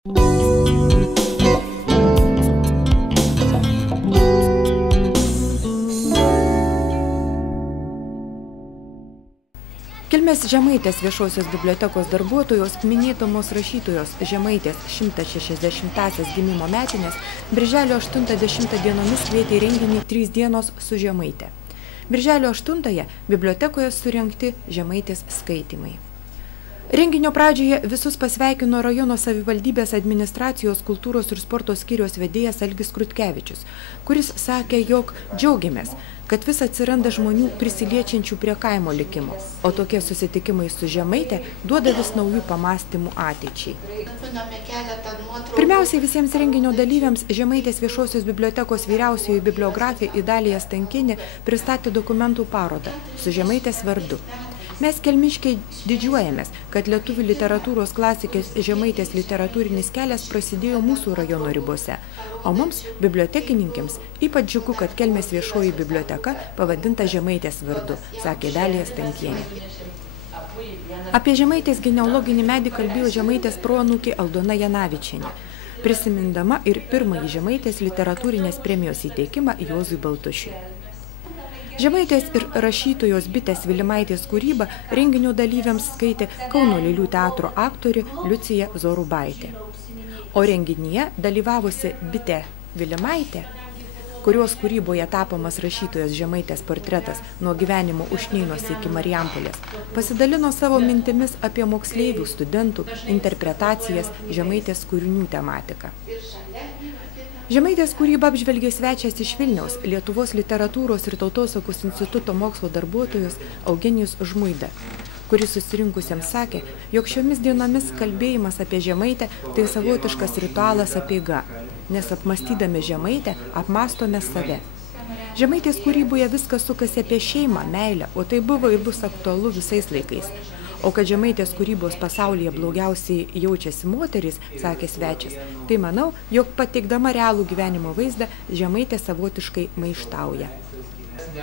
Kelmės Žemaitės viešosios bibliotekos darbuotojos minėtomos rašytojos Žemaitės 160-asias gimimo metinės birželio 8–10 dienomis kvietė į renginį 3 dienos su Žemaite. Birželio 8-ąją bibliotekoje surengti Žemaitės skaitymai. Renginio pradžioje visus pasveikino rajono savivaldybės administracijos kultūros ir sporto skyriaus vedėjas Algis Krutkevičius, kuris sakė, jog džiaugiamės, kad vis atsiranda žmonių prisiliečiančių prie kaimo likimo, o tokie susitikimai su Žemaite duoda vis naujų pamastymų ateičiai. Pirmiausiai visiems renginio dalyviams Žemaitės viešosios bibliotekos vyriausioji bibliografė Idalija Stankinė pristatė dokumentų parodą su Žemaitės vardu. Mes kelmiškiai didžiuojamės, kad lietuvių literatūros klasikės Žemaitės literatūrinis kelias prasidėjo mūsų rajono ribose, o mums, bibliotekininkėms, ypač džiugu, kad Kelmės viešoji biblioteka pavadinta Žemaitės vardu, sakė Idalija Stankienė. Apie Žemaitės genealoginį medį kalbėjo Žemaitės proanūkė Aldona Janavičienė, prisimindama ir pirmąjį Žemaitės literatūrinės premijos įteikimą Juozui Baltušiui. Žemaitės ir rašytojos Bitės Vilimaitės kūrybą renginio dalyviams skaitė Kauno Lėlių teatro aktorė Liucija Zorubaitė. O renginyje dalyvavusi Bitė Vilimaitė, kurios kūryboje tapomas rašytojos Žemaitės portretas nuo gyvenimo Ušnėnuos iki Marijampolės, pasidalino savo mintimis apie moksleivių, studentų interpretacijas Žemaitės kūrinių tematiką. Žemaitės kūrybą apžvelgė svečias iš Vilniaus, Lietuvos literatūros ir tautosakos instituto mokslo darbuotojas Eugenijus Žmuida, kuris susirinkusiems sakė, jog šiomis dienomis kalbėjimas apie Žemaitę tai savotiškas ritualas apeiga, nes apmąstydami Žemaitę apmąstome save. Žemaitės kūryboje viskas sukasi apie šeimą, meilę, o tai buvo ir bus aktualu visais laikais. O kad Žemaitės kūrybos pasaulyje blogiausiai jaučiasi moterys, sakė svečias, tai manau, jog pateikdama realų gyvenimo vaizdą, Žemaitė savotiškai maištauja.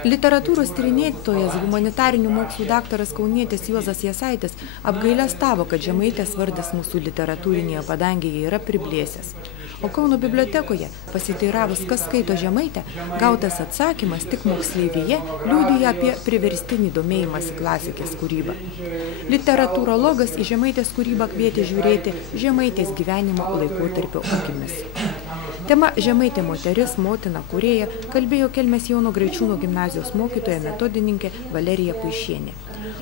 Literatūros tyrinėtojas, humanitarinių mokslų daktaras kaunietis Juozas Jasaitis apgailestavo, kad Žemaitės vardas mūsų literatūrinėje padangėje yra priblėsęs. O Kauno bibliotekoje, pasiteiravus, kas skaito Žemaitę, gautas atsakymas tik moksleivyje liudija apie priverstinį domėjimąsi klasikės kūrybą. Literatūrologas į Žemaitės kūrybą kvietė žiūrėti Žemaitės gyvenimo laikotarpio akimis. Tema Žemaitė moteris, motina, kūrėja kalbėjo Kelmės Jono Graičiūno gimnazijos mokytoja metodininkė Valerija Puišienė.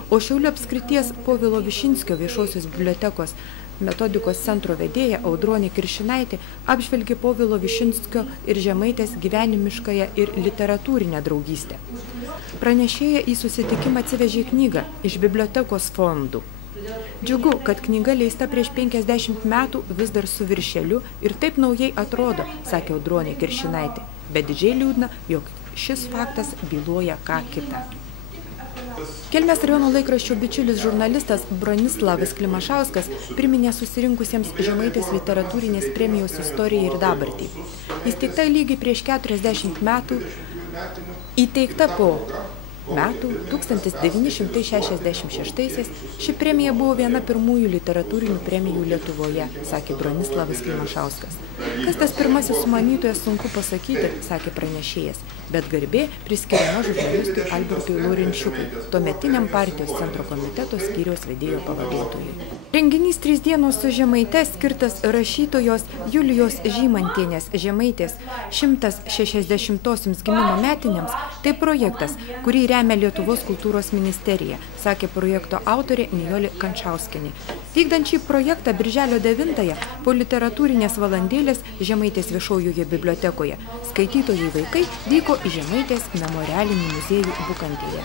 O Šiaulių apskrities Povilo Višinskio viešosios bibliotekos metodikos centro vedėja Audronė Kiršinaitė apžvelgė Povilo Višinskio ir Žemaitės gyvenimiškąją ir literatūrinę draugystę. Pranešėja į susitikimą atsivežė knygą iš bibliotekos fondų. Džiugu, kad knyga leista prieš 50 metų vis dar su viršeliu ir taip naujai atrodo, sakė Audronė Kiršinaitė, bet didžiai liūdna, jog šis faktas byloja ką kitą. Kelmės rajono laikraščio bičiulis žurnalistas Bronislavas Klimašauskas priminė susirinkusiems Žemaitės literatūrinės premijos istoriją ir dabartį. Įsteigta lygiai prieš 40 metų, įteikta po metų 1966-aisiais, ši premija buvo viena pirmųjų literatūrinių premijų Lietuvoje, sakė Bronislavas Klimašauskas. Kas tas pirmasis sumanytojas, sunku pasakyti, sakė pranešėjas, bet garbė priskiriama žurnalistui Albertui Laurinčiukui, tuometiniam partijos centro komiteto skyriaus vedėjo pavaduotojui. Renginys 3 dienos su Žemaite skirtas rašytojos Julijos Žymantienės Žemaitės 160-osiams gimimo metinėms, tai projektas, kurį remia Lietuvos kultūros ministerija, sakė projekto autorė Nijolė Kančauskienė. Vykdant šį projektą birželio 9-ąją po literatūrinės valandėlės Žemaitės viešojoje bibliotekoje skaitytojai vaikai vyko į Žemaitės memorialinį muziejų Bukantėje.